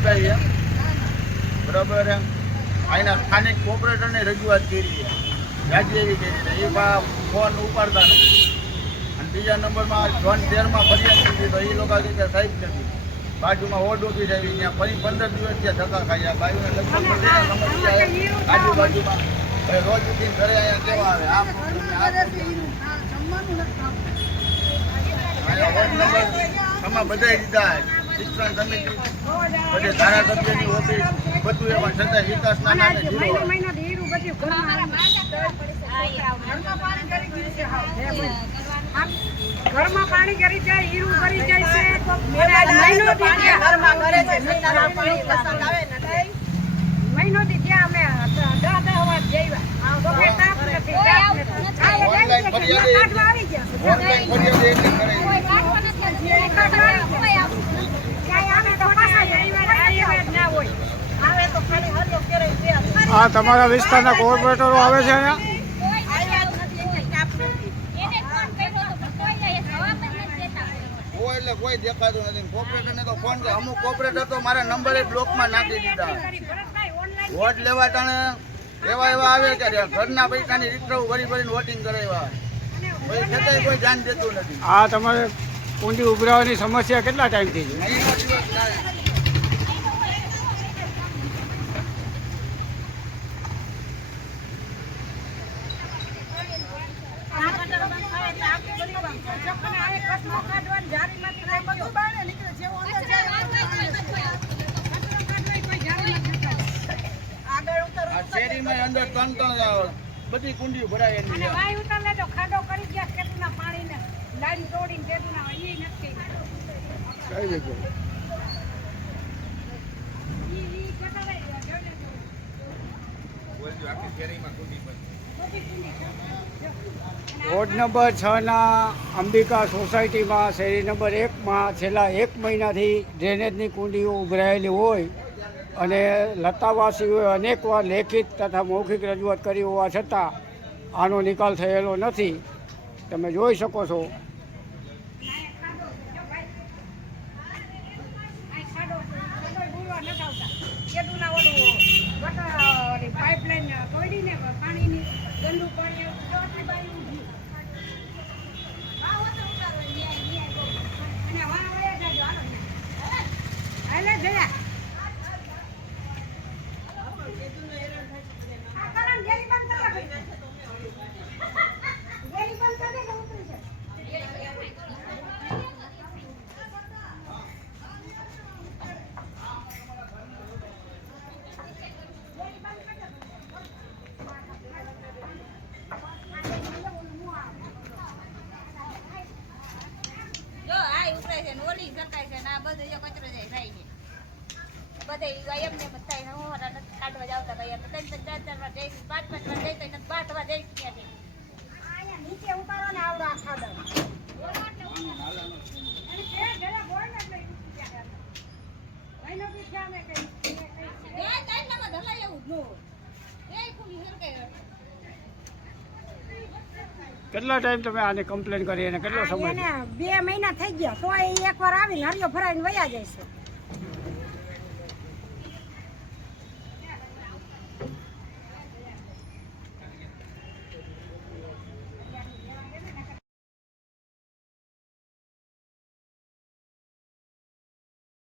નોંધાવી બરાબર એમ અહીંના સ્થાનિક કોર્પોરેટરને રજૂઆત કરી વ્યાજી એવી કરી એ ફોન ઉપાડતા નથી અને બીજા નંબરમાં ઝોન 13માં ફરિયાદ કરી તો એ લોકો કે સાહેબ નથી બાજુમાં વોર્ડ ઓફિસ આવી ત્યાં ફરી 15 દિવસ ત્યાં ધક્કા ખાયા બાજુને લગભગ સમસ્યા આજુબાજુમાં રોજ ઉઠીને ઘરે અહીંયા કેવા આવે આમ આમાં બધા દીધા શિક્ષણ સમિતિ બધે ધારાસભ્યની ઓફિસ બધું એમાં છતાં વિકાસના નામે ઘરમાં પાણી કરી જાય હીરું કરી જાય છે મહિનોથી ત્યાં અમે 10 આ તમારા વિસ્તારના કોર્પોરેટરો આવે છે અહીંયા એટલે કોઈ દેખાતું નથી કોર્પોરેટરને તો ફોન કરે અમુક કોર્પોરેટર તો મારા નંબરે બ્લોકમાં નાખી દીધા વોટ લેવા ટાણે એવા આવે કે ઘરના પૈસાની રીતરવ ભરીને વોટિંગ કરે એવા પછી છતાંય કોઈ ધ્યાન દેતું નથી આ તમારે કુંડી ઉભરાવાની સમસ્યા કેટલા ટાઈમથી છે શેરીમાં અંદર ત્રણ બધી કુંડીઓ ભરાય ખાડો કરી ગયા કેટલા પાણીને લાડી તોડીને તેના એ નથી વોર્ડ નંબર 6ના અંબિકા સોસાયટીમાં શેરી નંબર 1માં છેલ્લા 1 મહિનાથી ડ્રેનેજની કુંડીઓ ઉભરાયેલી હોય અને લતાવાસીઓએ અનેકવાર લેખિત તથા મૌખિક રજૂઆત કરી હોવા છતાં આનો નિકાલ થયેલો નથી તમે જોઈ શકો છો પાઇપલાઇન તોડીને પાણીની ગંદુ પાણી નીચે ઉતારવાને આવડા ખાડા કેટલા ટાઈમ તમે આને કમ્પ્લેન કરી અને કેટલો સમય 2 મહિના થઈ ગયા તો એકવાર આવીને હરિયો ભરાઈને વયા જાય છે